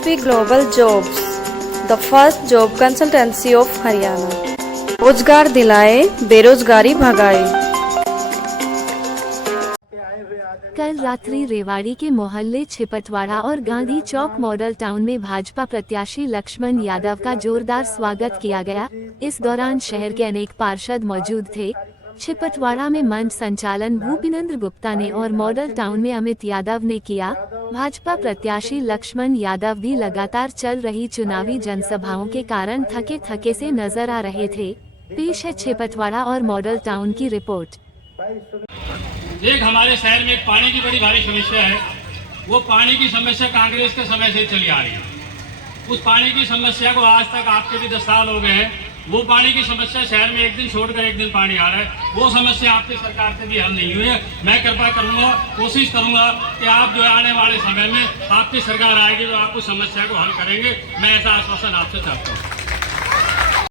SSP Global Jobs, the first job consultancy of Haryana. रोजगार दिलाए, बेरोजगारी भगाए। कल रात्रि रेवाड़ी के मोहल्ले छिपटवाड़ा और गांधी चौक मॉडल टाउन में भाजपा प्रत्याशी लक्ष्मण यादव का जोरदार स्वागत किया गया। इस दौरान शहर के अनेक पार्षद मौजूद थे। छिपटवाड़ा में मंच संचालन भूपिनेंद्र गुप्ता ने और मॉडल टाउन में अमित यादव ने किया। भाजपा प्रत्याशी लक्ष्मण यादव भी लगातार चल रही चुनावी जनसभाओं के कारण थके थके से नजर आ रहे थे। पेश है छिपटवाड़ा और मॉडल टाउन की रिपोर्ट। एक हमारे शहर में एक पानी की बड़ी भारी समस्या है। वो पानी की समस्या कांग्रेस के समय से चली आ रही है। उस पानी की समस्या को आज तक आपके भी 10 साल हो गए हैं। वो पानी की समस्या शहर में एक दिन छोड़कर एक दिन पानी आ रहा है। वो समस्या आपकी सरकार से भी हल नहीं हुई है। मैं कृपा करूंगा, कोशिश करूंगा कि आप जो आने वाले समय में आपकी सरकार आएगी तो आप उस समस्या को हल करेंगे। मैं ऐसा आश्वासन आपसे चाहता हूँ।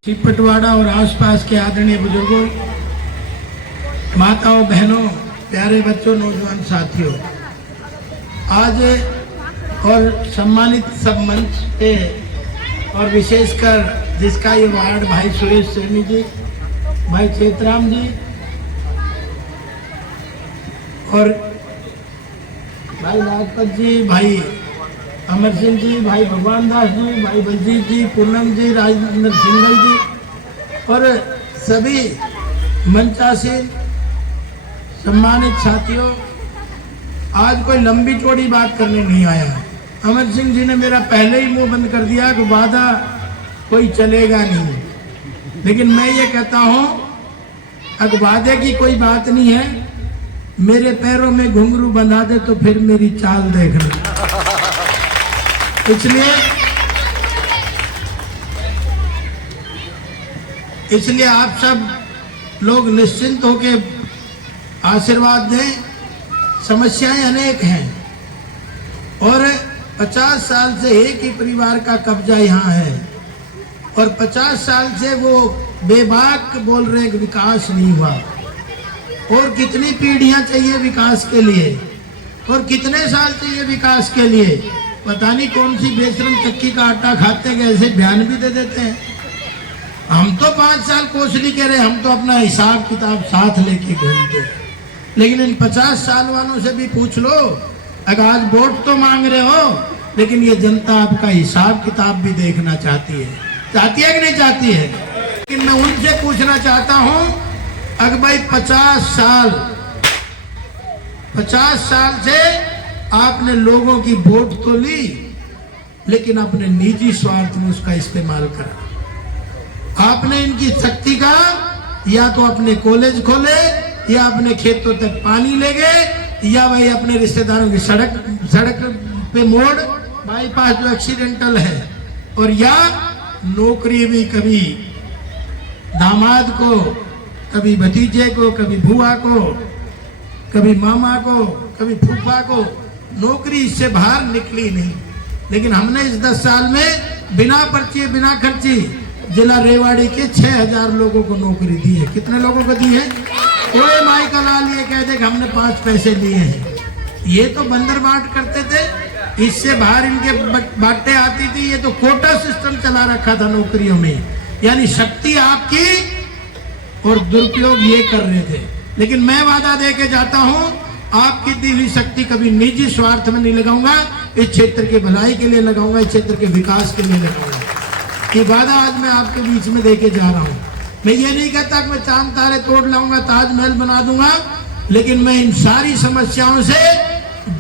छिपटवाड़ा और आसपास के आदरणीय बुजुर्गों, माताओं, बहनों, प्यारे बच्चों, नौजवान साथियों, आज और सम्मानित सब मंच पे और विशेषकर जिसका ये वार्ड भाई सुरेश सैनी जी, भाई चेतराम जी और भाई लाजपत जी, भाई अमर सिंह जी, भाई भगवान दास जी, भाई बलजीत जी, पूनम जी, राजेंद्र सिंघल जी और सभी मंचासीन सम्मानित साथियों, आज कोई लंबी चौड़ी बात करने नहीं आया। अमर सिंह जी ने मेरा पहले ही मुंह बंद कर दिया कि वादा कोई चलेगा नहीं, लेकिन मैं ये कहता हूं अगर वादे की कोई बात नहीं है, मेरे पैरों में घुंघरू बंधा दे तो फिर मेरी चाल देखना। इसलिए आप सब लोग निश्चिंत होके आशीर्वाद दें। समस्याएं अनेक हैं और 50 साल से एक ही परिवार का कब्जा यहाँ है और 50 साल से वो बेबाक बोल रहे हैं कि विकास नहीं हुआ। और कितनी पीढ़ियां चाहिए विकास के लिए और कितने साल चाहिए विकास के लिए, पता नहीं कौन सी बेशरम चक्की का आटा खाते हैं, ऐसे बयान भी दे देते हैं। हम तो 5 साल कोसली कह रहे, हम तो अपना हिसाब किताब साथ लेके घूमते, लेकिन इन 50 साल वालों से भी पूछ लो। अगर आज वोट तो मांग रहे हो, लेकिन ये जनता आपका हिसाब किताब भी देखना चाहती है कि नहीं चाहती है? लेकिन मैं उनसे पूछना चाहता हूं, अगर भाई 50 साल से आपने लोगों की वोट तो ली, लेकिन अपने निजी स्वार्थ में उसका इस्तेमाल करा। आपने इनकी शक्ति का या तो अपने कॉलेज खोले, या अपने खेतों तक पानी ले गए, या भाई अपने रिश्तेदारों की सड़क पे मोड़ बाईपास जो एक्सीडेंटल है, और या नौकरी भी कभी दामाद को, कभी भतीजे को, कभी बुआ को, कभी मामा को, कभी फूफा को, नौकरी इससे बाहर निकली नहीं। लेकिन हमने इस 10 साल में बिना पर्ची बिना खर्ची जिला रेवाड़ी के 6000 लोगों को नौकरी दी है। कितने लोगों को दी है? कोई माई का लाल ये कह दे कि हमने 5 पैसे लिए हैं। ये तो बंदर बांट करते थे, इससे बाहर इनके बातें आती थी। ये तो कोटा सिस्टम चला रखा था नौकरियों में, यानी शक्ति आपकी और दुरुपयोग ये कर रहे थे। लेकिन मैं वादा दे के जाता हूं, आपकी दी हुई शक्ति कभी निजी स्वार्थ में नहीं लगाऊंगा, इस क्षेत्र के भलाई के लिए लगाऊंगा, इस क्षेत्र के विकास के लिए लगाऊंगा। ये वादा आज मैं आपके बीच में दे के जा रहा हूं। मैं ये नहीं कहता कि मैं चांद तारे तोड़ लाऊंगा, ताजमहल बना दूंगा, लेकिन मैं इन सारी समस्याओं से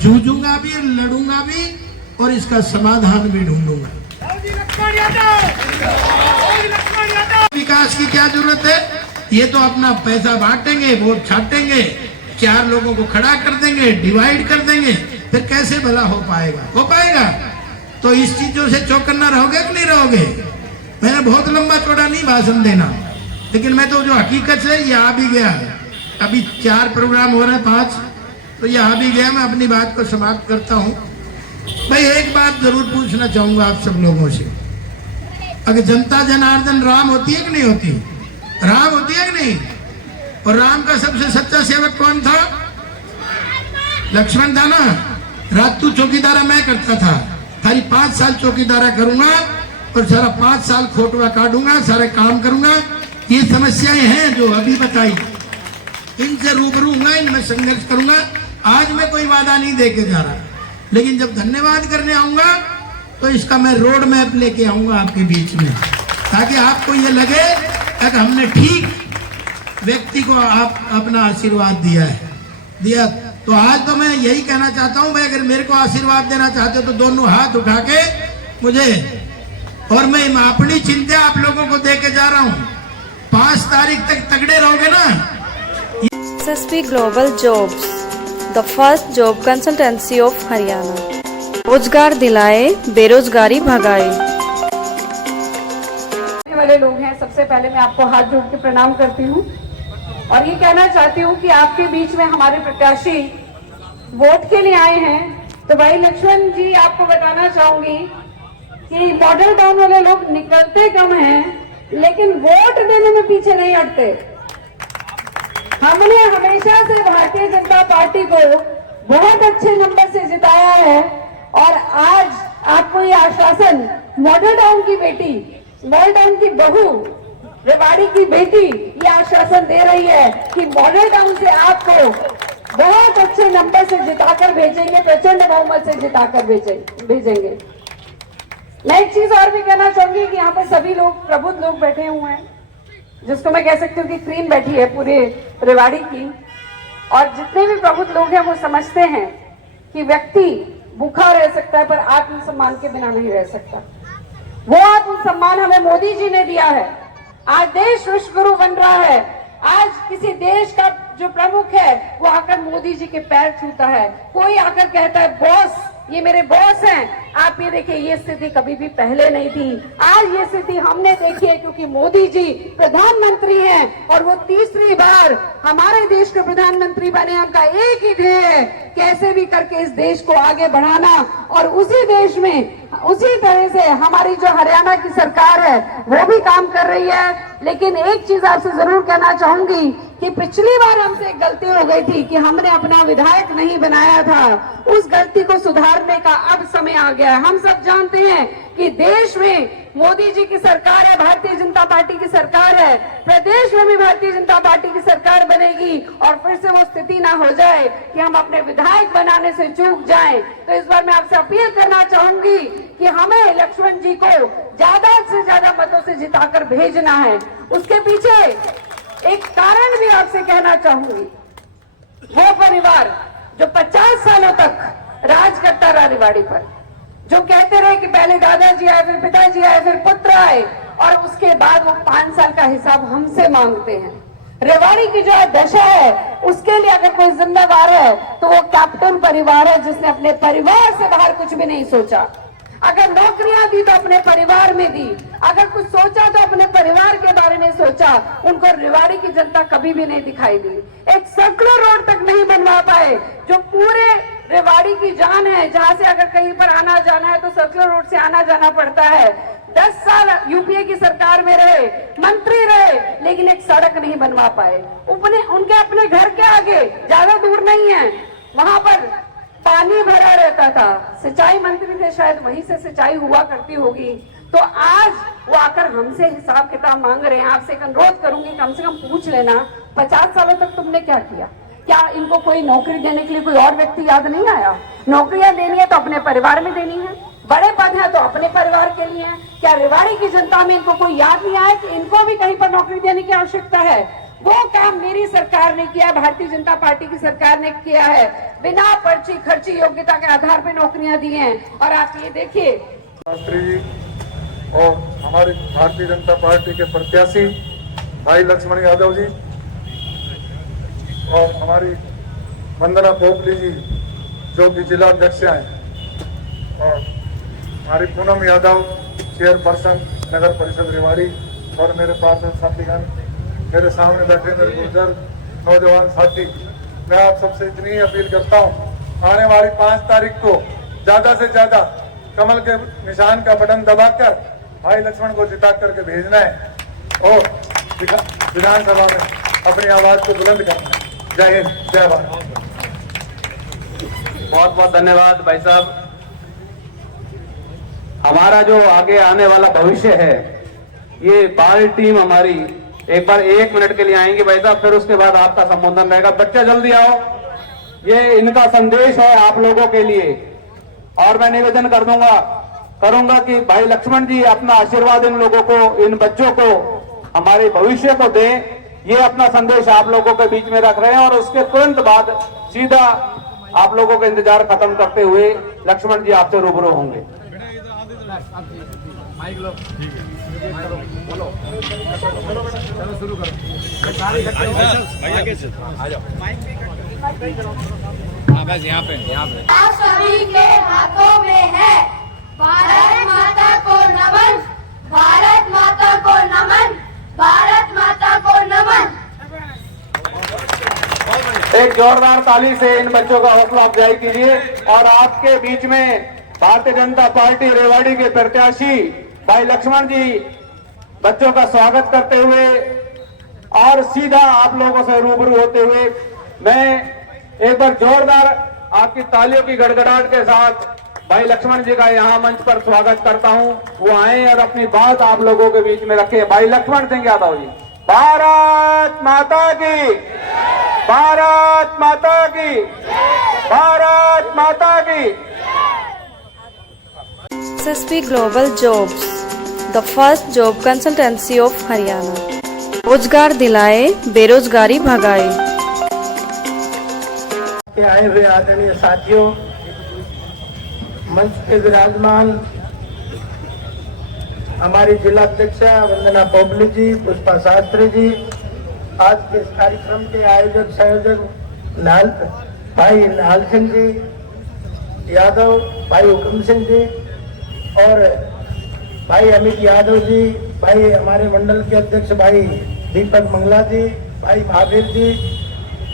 जूझूंगा भी, लड़ूंगा भी और इसका समाधान भी ढूंढूंगा। विकास की क्या जरूरत है? ये तो अपना पैसा बांटेंगे, वोट छाटेंगे, 4 लोगों को खड़ा कर देंगे, डिवाइड कर देंगे, फिर कैसे भला हो पाएगा? हो पाएगा? तो इस चीजों से चौकन्ना रहोगे कि नहीं रहोगे? मैंने बहुत लंबा चौड़ा नहीं भाषण देना, लेकिन मैं तो जो हकीकत है ये आ भी गया। अभी 4 प्रोग्राम हो रहे हैं, 5, तो ये आ भी गया। मैं अपनी बात को समाप्त करता हूँ। भाई एक बात जरूर पूछना चाहूंगा आप सब लोगों से, अगर जनता जनार्दन राम होती है कि नहीं होती? राम होती है कि नहीं? और राम का सबसे सच्चा सेवक कौन था? लक्ष्मण था ना। रातू चौकीदारा मैं करता था खाली 5 साल चौकीदारा करूंगा और सारा 5 साल खोटवा काटूंगा, सारे काम करूंगा। ये समस्याएं हैं जो अभी बताई, इनसे रूबरू हूंगा, इनमें संघर्ष करूंगा। आज मैं कोई वादा नहीं देके जा रहा, लेकिन जब धन्यवाद करने आऊंगा तो इसका मैं रोड मैप लेके आऊंगा आपके बीच में, ताकि आपको ये लगे कि हमने ठीक व्यक्ति को आप अपना आशीर्वाद दिया। तो आज तो मैं यही कहना चाहता हूं भाई, अगर मेरे को आशीर्वाद देना चाहते हो तो दोनों हाथ उठा के मुझे, और मैं अपनी चिंता आप लोगों को दे के जा रहा हूं। 5 तारीख तक तगड़े रहोगे ना। SSP Global Jobs, the first job consultancy of Haryana. रोजगार दिलाए, बेरोजगारी भगाए। वाले लोग हैं, सबसे पहले मैं आपको हाथ जोड़ के प्रणाम करती हूँ और ये कहना चाहती हूँ कि आपके बीच में हमारे प्रत्याशी वोट के लिए आए हैं। तो भाई लक्ष्मण जी, आपको बताना चाहूंगी कि मॉडल टाउन वाले लोग निकलते कम हैं, लेकिन वोट देने में पीछे नहीं हटते। हमने हमेशा से भारतीय जनता पार्टी को बहुत अच्छे नंबर से जिताया है और आज आपको ये आश्वासन मॉडल टाउन की बेटी, मॉडल टाउन की बहू, रेवाड़ी की बेटी ये आश्वासन दे रही है कि मॉडल टाउन से आपको बहुत अच्छे नंबर से जिताकर भेजेंगे, प्रचंड बहुमत से जिताकर भेजेंगे। मैं एक चीज और भी कहना चाहूंगी कि यहाँ पर सभी लोग प्रबुद्ध लोग बैठे हुए हैं, जिसको मैं कह सकती हूँ कि क्रीम बैठी है पूरे रेवाड़ी की, और जितने भी प्रबुद्ध लोग हैं वो समझते हैं कि व्यक्ति भूखा रह सकता है पर आत्मसम्मान के बिना नहीं रह सकता। वो आत्मसम्मान हमें मोदी जी ने दिया है। आज देश विश्वगुरु बन रहा है। आज किसी देश का जो प्रमुख है वो आकर मोदी जी के पैर छूता है। कोई आकर कहता है बॉस, ये मेरे बॉस हैं। आप ये देखिए, ये स्थिति कभी भी पहले नहीं थी। आज ये स्थिति हमने देखी है क्योंकि मोदी जी प्रधानमंत्री हैं और वो तीसरी बार हमारे देश के प्रधानमंत्री बने। उनका एक ही ध्येय है, कैसे भी करके इस देश को आगे बढ़ाना। और उसी देश में उसी तरह से हमारी जो हरियाणा की सरकार है वो भी काम कर रही है। लेकिन एक चीज आपसे जरूर कहना चाहूंगी कि पिछली बार हमसे एक गलती हो गई थी कि हमने अपना विधायक नहीं बनाया था। उस गलती को सुधारने का अब समय आ गया है। हम सब जानते हैं कि देश में मोदी जी की सरकार है, भारतीय जनता पार्टी की सरकार है, प्रदेश में भी भारतीय जनता पार्टी की सरकार बनेगी और फिर से वो स्थिति ना हो जाए कि हम अपने विधायक बनाने से चूक जाएं। तो इस बार मैं आपसे अपील करना चाहूंगी कि हमें लक्ष्मण जी को ज्यादा से ज्यादा मतों से जिताकर भेजना है। उसके पीछे एक कारण भी आपसे कहना चाहूंगी। वो परिवार जो 50 सालों तक राज करता रहा रेवाड़ी पर, जो कहते रहे कि पहले दादाजी आए, फिर पिताजी आए, फिर पुत्र आए, और उसके बाद वो 5 साल का हिसाब हमसे मांगते हैं। रेवाड़ी की जो दशा है उसके लिए अगर कोई जिम्मेदार है तो वो कैप्टन परिवार है, जिसने अपने परिवार से बाहर कुछ भी नहीं सोचा। अगर नौकरियां दी तो अपने परिवार में दी, अगर कुछ सोचा तो अपने परिवार के बारे में सोचा। उनको रेवाड़ी की जनता कभी भी नहीं दिखाई दी। एक सर्कुलर रोड तक नहीं बनवा पाए, जो पूरे रेवाड़ी की जान है, जहां से अगर कहीं पर आना जाना है तो सर्कुलर रोड से आना जाना पड़ता है। 10 साल यूपीए की सरकार में रहे, मंत्री रहे, लेकिन एक सड़क नहीं बनवा पाए। उनके अपने घर के आगे, ज्यादा दूर नहीं है, वहां पर पानी भरा रहता था। सिंचाई मंत्री थे, शायद वहीं से सिंचाई हुआ करती होगी। तो आज वो आकर हमसे हिसाब किताब मांग रहे हैं। आपसे एक अनुरोध करूंगी, कम से कम पूछ लेना, 50 सालों तक तुमने क्या किया? क्या इनको कोई नौकरी देने के लिए कोई और व्यक्ति याद नहीं आया? नौकरियां देनी है तो अपने परिवार में देनी है, बड़े पद है तो अपने परिवार के लिए है। क्या रेवाड़ी की जनता में इनको कोई याद नहीं आया कि इनको भी कहीं पर नौकरी देने की आवश्यकता है? वो काम मेरी सरकार ने किया, भारतीय जनता पार्टी की सरकार ने किया है। बिना पर्ची खर्ची योग्यता के आधार पर नौकरियां दी हैं। और आप ये देखिए, शास्त्री जी और हमारी भारतीय जनता पार्टी के प्रत्याशी भाई लक्ष्मण यादव जी और हमारी वंदना पोपली जी जो कि जिला अध्यक्ष हैं, और हमारी पूनम यादव चेयरपर्सन नगर परिषद रेवाड़ी, और मेरे पार्षद साथीगण, मेरे सामने बैठे मेरे गुर्जर नौजवान साथी, मैं आप सबसे इतनी ही अपील करता हूँ, आने वाली 5 तारीख को ज्यादा से ज्यादा कमल के निशान का बटन दबाकर भाई लक्ष्मण को जिता करके भेजना है और विधानसभा में अपनी आवाज को बुलंद करना है। जय हिंद, जय भारत। बहुत बहुत धन्यवाद भाई साहब। हमारा जो आगे आने वाला भविष्य है, ये बाल टीम हमारी एक बार 1 मिनट के लिए आएंगे भाई साहब, फिर उसके बाद आपका संबोधन रहेगा। बच्चे जल्दी आओ, ये इनका संदेश है आप लोगों के लिए। और मैं निवेदन करूंगा कि भाई लक्ष्मण जी अपना आशीर्वाद इन लोगों को, इन बच्चों को, हमारे भविष्य को दें। ये अपना संदेश आप लोगों के बीच में रख रहे हैं और उसके तुरंत बाद सीधा आप लोगों का इंतजार खत्म करते हुए लक्ष्मण जी आपसे रूबरू होंगे। आप सभी के हाथों में है भारत माता को नमन, भारत माता को नमन, भारत माता को नमन। एक जोरदार ताली से इन बच्चों का हौसला अफजाई कीजिए। और आपके बीच में भारतीय जनता पार्टी रेवाड़ी के प्रत्याशी भाई लक्ष्मण जी बच्चों का स्वागत करते हुए और सीधा आप लोगों से रूबरू होते हुए मैं एक बार जोरदार आपकी तालियों की गड़गड़ाहट के साथ भाई लक्ष्मण जी का यहाँ मंच पर स्वागत करता हूँ। वो आए और अपनी बात आप लोगों के बीच में रखे। भाई लक्ष्मण सिंह यादव जी, भारत माता की, भारत माता की, भारत माता की। SSP Global Jobs, the first job consultancy of Haryana. रोजगार दिलाए, बेरोजगारी भगाए। के आए हुए आदरणीय साथियों, मंच के विराजमान हमारी जिला अध्यक्ष वंदना पोबली जी, पुष्पा शास्त्री जी, आज के इस कार्यक्रम के आयोजक संयोजक भाई नाल सिंह जी यादव, भाई हुक्म सिंह जी और भाई अमित यादव जी, भाई हमारे मंडल के अध्यक्ष भाई दीपक मंगला जी, भाई महावीर जी,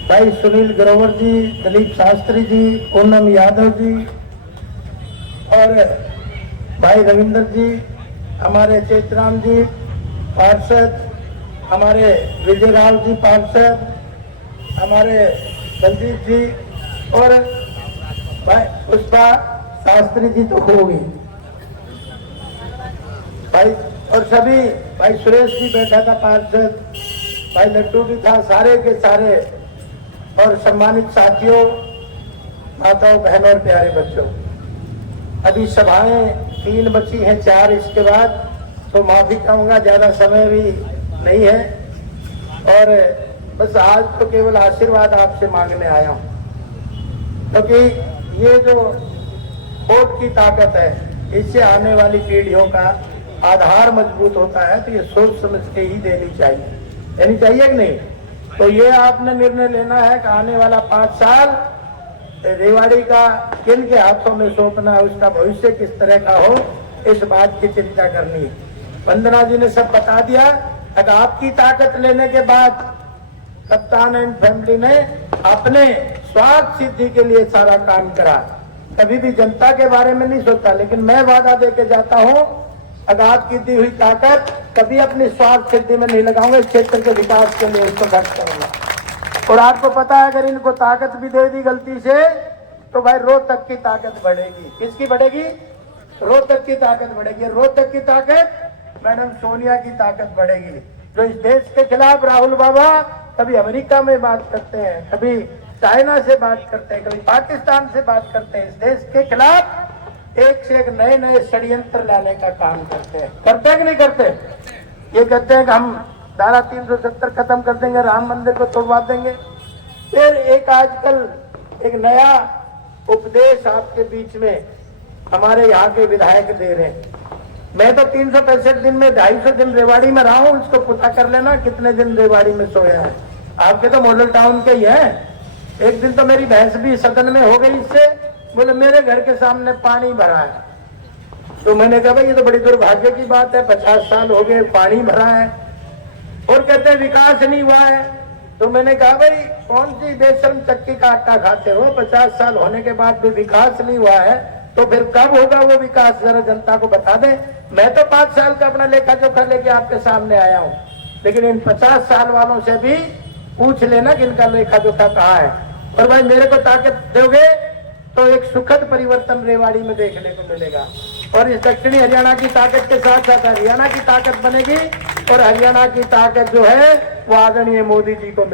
भाई सुनील ग्रोवर जी, दिलीप शास्त्री जी, पूनम यादव जी और भाई रविंदर जी, हमारे चेतराम जी पार्षद, हमारे विजय राव जी पार्षद, हमारे बलजीत जी और भाई पुष्पा शास्त्री जी तो हो गई भाई, और सभी भाई सुरेश जी बैठा था पार्षद, भाई लड्डू भी था, सारे के सारे और सम्मानित साथियों, माताओं, बहनों और प्यारे बच्चों। अभी सभाएं 3 बची हैं, 4 इसके बाद, तो माफी चाहूंगा, ज्यादा समय भी नहीं है और बस आज तो केवल आशीर्वाद आपसे मांगने आया हूं, क्योंकि ये जो वोट की ताकत है, इससे आने वाली पीढ़ियों का आधार मजबूत होता है, तो ये सोच समझ के ही देनी चाहिए कि नहीं। तो ये आपने निर्णय लेना है कि आने वाला 5 साल रेवाड़ी का किन के हाथों में सौंपना है, उसका भविष्य किस तरह का हो, इस बात की चिंता करनी है। वंदना जी ने सब बता दिया। अगर आपकी ताकत लेने के बाद कप्तान एंड फैमिली ने अपने स्वार्थ सिद्धि के लिए सारा काम करा, कभी भी जनता के बारे में नहीं सोचा। लेकिन मैं वादा दे के जाता हूँ, अगर आपकी दी हुई ताकत कभी अपनी स्वार्थ सिद्धि में नहीं लगाऊंगा, इस क्षेत्र के विकास के लिए इसको खर्च करूंगा। और आपको पता है, अगर इनको ताकत भी दे दी गलती से, तो भाई रोहतक की ताकत बढ़ेगी। किसकी बढ़ेगी? रोहतक की ताकत बढ़ेगी। रोहतक की ताकत मैडम सोनिया की ताकत बढ़ेगी, जो इस देश के खिलाफ राहुल बाबा कभी अमेरिका में बात करते हैं, कभी चाइना से बात करते हैं, कभी पाकिस्तान से बात करते हैं, इस देश के खिलाफ एक से एक नए नए षड्यंत्र लाने का काम करते हैं। करते हैं कि नहीं करते? ये कहते हैं कि हम धारा 370 खत्म कर देंगे, राम मंदिर को तोड़वा देंगे। फिर एक आजकल एक नया उपदेश आपके बीच में हमारे यहाँ के विधायक दे रहे हैं। मैं तो 365 दिन में 250 दिन रेवाड़ी में रहा हूँ, इसको पता कर लेना कितने दिन रेवाड़ी में सोया है। आपके तो मॉडल टाउन के ही है। एक दिन तो मेरी भैंस भी सदन में हो गई इससे, बोले मेरे घर के सामने पानी भरा है। तो मैंने कहा भाई ये तो बड़ी दुर्भाग्य की बात है, 50 साल हो गए पानी भरा है, और कहते हैं विकास नहीं हुआ है। तो मैंने कहा भाई कौन सी बेशर्म चक्की का आटा खाते हो, 50 साल होने के बाद भी विकास नहीं हुआ है, तो फिर कब होगा वो विकास, जरा जनता को बता दें। मैं तो 5 साल का अपना लेखा जोखा लेके आपके सामने आया हूँ, लेकिन इन 50 साल वालों से भी पूछ लेना कि इनका लेखा जोखा कहाँ है। और भाई मेरे को ताकत दोगे तो एक सुखद परिवर्तन रेवाड़ी में देखने को मिलेगा। और इस दक्षिणी हरियाणा की ताकत के साथ साथ हरियाणा की ताकत बनेगी और हरियाणा की ताकत जो है वो आदरणीय मोदी जी को मिलेगी।